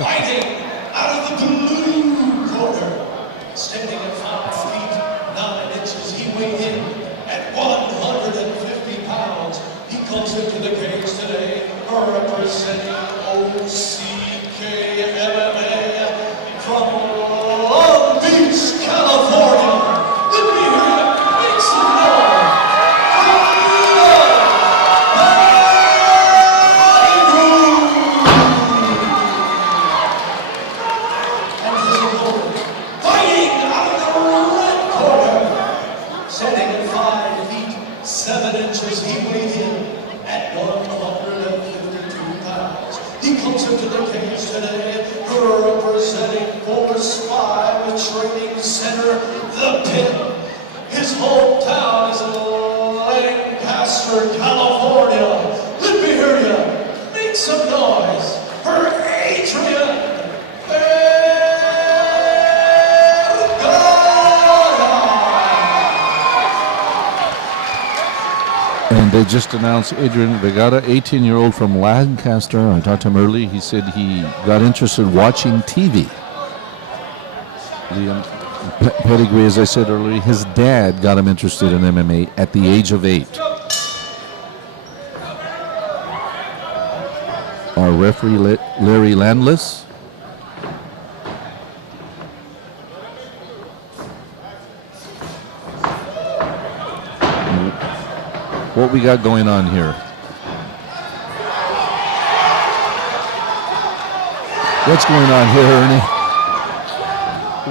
Fighting out of the blue corner, standing at 5 feet 9 inches, he weighed in at 150 pounds. He comes into the cage today representing OCK MMA from Long Beach, California. Let me hear you make some noise. Standing at 5 feet 7 inches, he weighed in at 152 pounds. He comes into the cage today representing Force 5 Training Center, the Pit. His hometown is Lancaster, California. Let me hear you make some noise for Adrian. And they just announced Adrian Vergara, 18-year-old from Lancaster. I talked to him early. He said he got interested watching TV. Leaum Pettigrew, as I said earlier, his dad got him interested in MMA at the age of 8. Our referee, Larry Landless. What we got going on here? What's going on here, Ernie?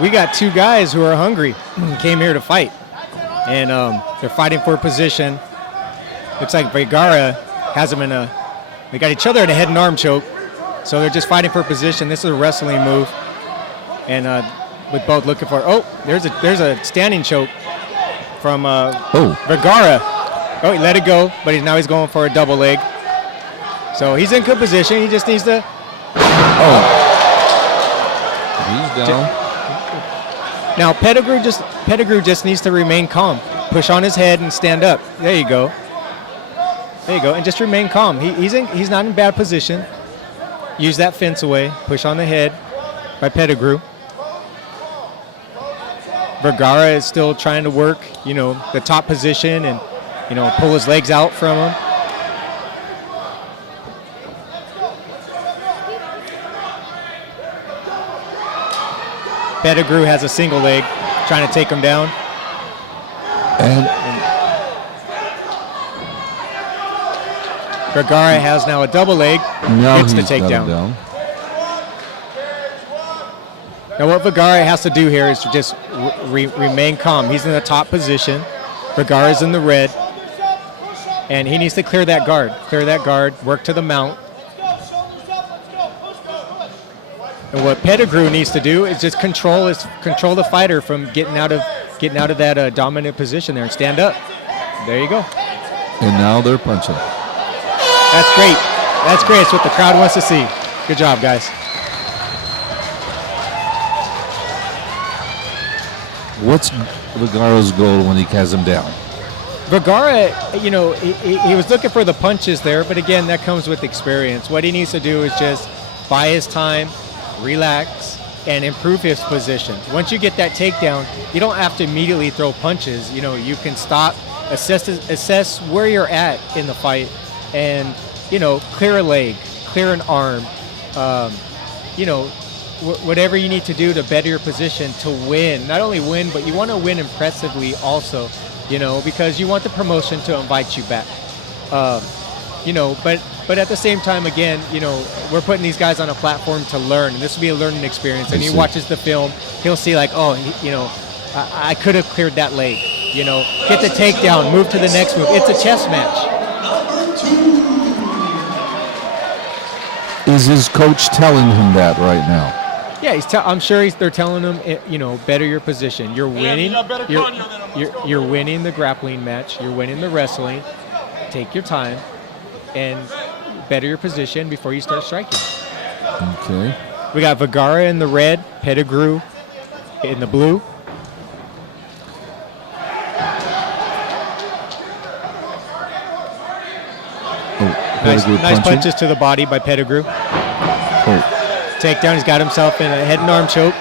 We got two guys who are hungry, came here to fight, and they're fighting for a position. Looks like Vergara has them they got each other in a head and arm choke, so they're just fighting for a position. This is a wrestling move, and with both looking for. Oh, there's a standing choke from Vergara. Oh, he let it go, but now he's going for a double leg. So he's in good position. He just needs to. Oh, he's down. Now Pettigrew just needs to remain calm. Push on his head and stand up. There you go. There you go, and just remain calm. He's not in bad position. Use that fence away. Push on the head by Pettigrew. Vergara is still trying to work, the top position and. Pull his legs out from him. Pettigrew has a single leg, trying to take him down. And Vergara has now a double leg, gets the takedown. Now what Vergara has to do here is to just remain calm. He's in the top position. Vergara's in the red. And he needs to clear that guard, work to the mount. And what Pettigrew needs to do is just control the fighter from getting out of that dominant position there and stand up. There you go. And now they're punching. That's great. That's great. It's what the crowd wants to see. Good job, guys. What's Vergara's goal when he has him down? Vergara, he was looking for the punches there, but again, that comes with experience. What he needs to do is just buy his time, relax, and improve his position. Once you get that takedown, you don't have to immediately throw punches. You can stop, assess where you're at in the fight, and clear a leg, clear an arm. Whatever you need to do to better your position to win. Not only win, but you want to win impressively also. Because you want the promotion to invite you back. But at the same time, again, we're putting these guys on a platform to learn, and this will be a learning experience. And he watches the film, he'll see like, I could have cleared that leg. Get the takedown, move to the next move. It's a chess match. Is his coach telling him that right now? Yeah, I'm sure they're telling him, better your position. You're winning. You're winning the grappling match. You're winning the wrestling. Take your time and better your position before you start striking. Okay. We got Vergara in the red, Pettigrew in the blue. Pettigrew Nice punches to the body by Pettigrew. Takedown. He's got himself in a head and arm choke.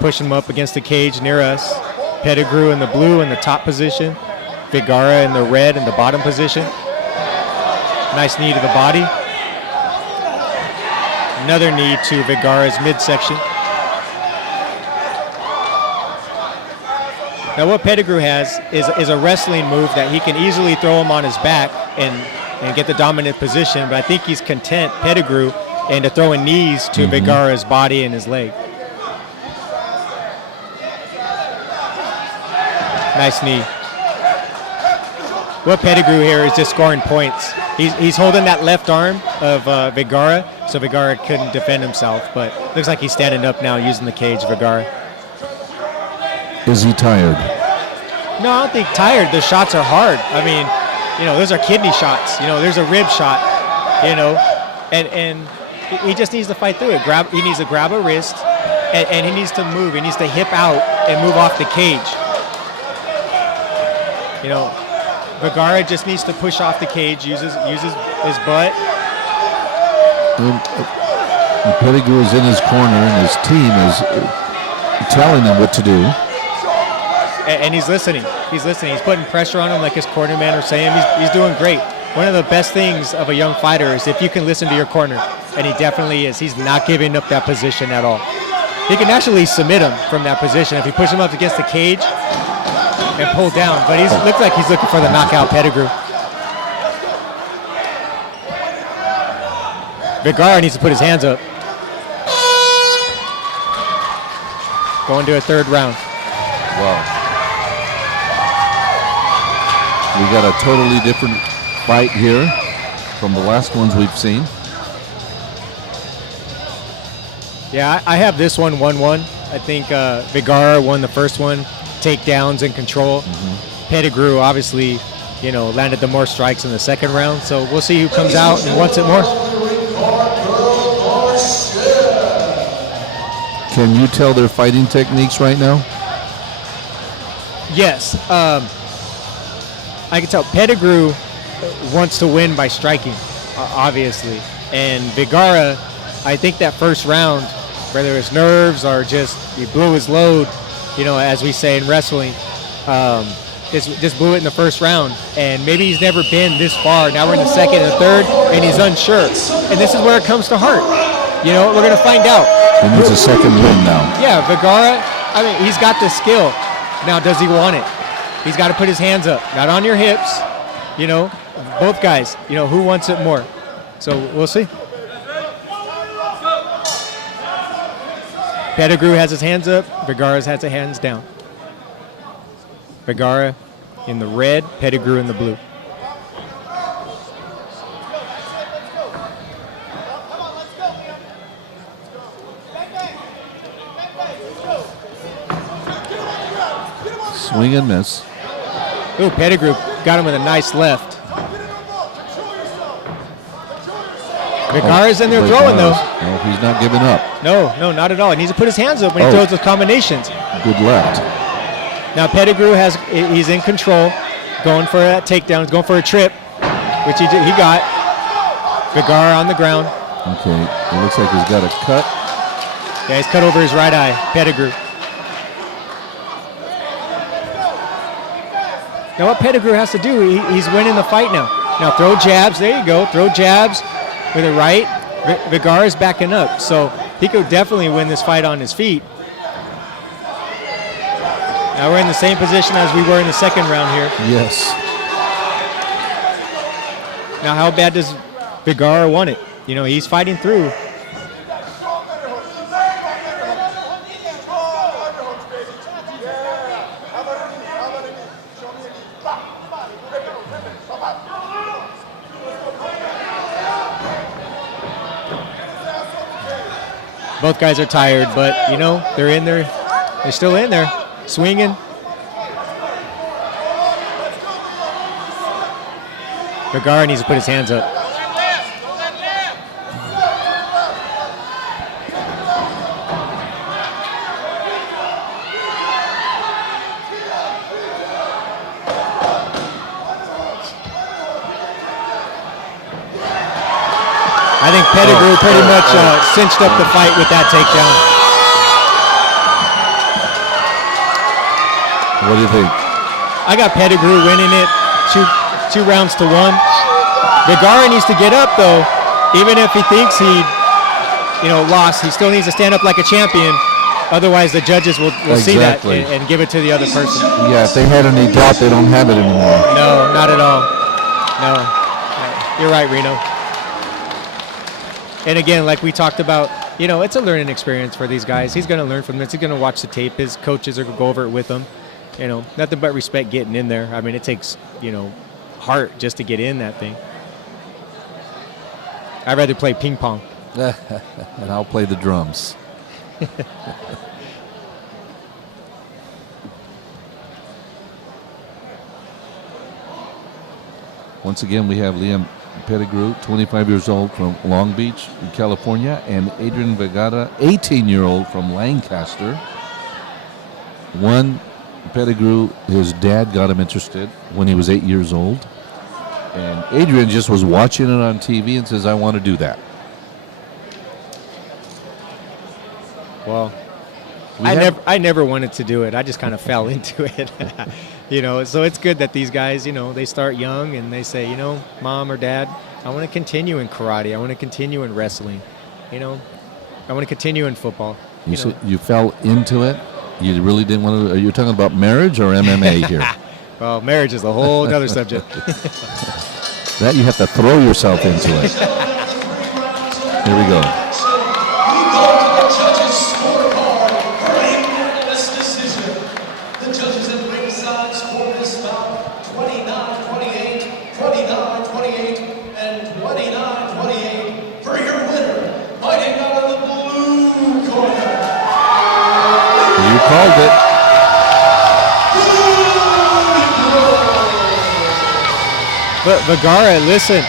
Pushing him up against the cage near us. Pettigrew in the blue in the top position. Vergara in the red in the bottom position. Nice knee to the body. Another knee to Vergara's midsection. Now what Pettigrew has is a wrestling move that he can easily throw him on his back and get the dominant position, but I think he's content, Pettigrew, into throwing knees to Vergara's body and his leg. Nice knee. What Pettigrew here is just scoring points. He's holding that left arm of Vergara, so Vergara couldn't defend himself, but looks like he's standing up now using the cage, Vergara. Is he tired? No, I don't think tired. The shots are hard. I mean, those are kidney shots. There's a rib shot, and he just needs to fight through it. He needs to grab a wrist, and he needs to move. He needs to hip out and move off the cage. Vergara just needs to push off the cage, uses his butt. And Pettigrew is in his corner, and his team is telling him what to do. And he's listening. He's putting pressure on him like his cornermen are saying. He's doing great. One of the best things of a young fighter is if you can listen to your corner, and he definitely is. He's not giving up that position at all. He can actually submit him from that position if you push him up against the cage and pull down. But he looks like he's looking for the knockout, Pettigrew. Vergara needs to put his hands up. Going to a third round. Wow. We got a totally different fight here from the last ones we've seen. Yeah, I have this one 1-1. I think Vergara won the first one, takedowns and control. Pettigrew obviously, landed the more strikes in the second round. So we'll see who comes out and wants it more. Can you tell their fighting techniques right now? Yes. I can tell Pettigrew wants to win by striking, obviously. And Vergara, I think that first round, whether it's nerves or just he blew his load, as we say in wrestling, just blew it in the first round. And maybe he's never been this far. Now we're in the second and the third, and he's unsure. And this is where it comes to heart. We're going to find out. He needs a second win now. Yeah, Vergara, he's got the skill. Now, does he want it? He's got to put his hands up, not on your hips. Both guys, who wants it more? So we'll see. Pettigrew has his hands up. Vergara has his hands down. Vergara in the red, Pettigrew in the blue. Swing and miss. Ooh, Pettigrew got him with a nice left. Vergara's in there throwing, though. No, he's not giving up. No, not at all. He needs to put his hands up when he throws those combinations. Good left. Now Pettigrew he's in control, going for that takedown, he's going for a trip, which he got. Vergara on the ground. Okay, it looks like he's got a cut. Yeah, he's cut over his right eye, Pettigrew. Now what Pettigrew has to do, he's winning the fight now. Now throw jabs, there you go, throw jabs with a right. Vergara's backing up, so he could definitely win this fight on his feet. Now we're in the same position as we were in the second round here. Yes. Now how bad does Vergara want it? He's fighting through. Both guys are tired, but, they're in there. They're still in there, swinging. Vergara needs to put his hands up. I think Pettigrew pretty much cinched up the fight with that takedown. What do you think? I got Pettigrew winning it, two rounds to 1. Vergara needs to get up though, even if he thinks he, lost. He still needs to stand up like a champion. Otherwise, the judges will see that and give it to the other person. Yeah, if they had any doubt, they don't have it anymore. No, not at all. No, you're right, Reno. And again, like we talked about, it's a learning experience for these guys. He's going to learn from this. He's going to watch the tape. His coaches are going to go over it with him. Nothing but respect getting in there. I mean, it takes, heart just to get in that thing. I'd rather play ping pong. And I'll play the drums. Once again, we have Leaum Pettigrew, 25 years old from Long Beach, California, and Adrian Vergara, 18-year-old from Lancaster. Pettigrew, his dad got him interested when he was 8 years old. And Adrian just was watching it on TV and says, I want to do that. Well, I never wanted to do it. I just kind of fell into it. So it's good that these guys, they start young and they say, Mom or Dad, I want to continue in karate. I want to continue in wrestling. I want to continue in football. You said you fell into it? You really didn't want to? Are you talking about marriage or MMA here? Well, marriage is a whole other subject. That you have to throw yourself into it. Here we go. We go to the judges' scorecard for a unanimous decision. The judges at ringside scored this bout 29-28, 29-28, and 29-28 for your winner, fighting out of the blue corner. You called it. But Vergara, listen,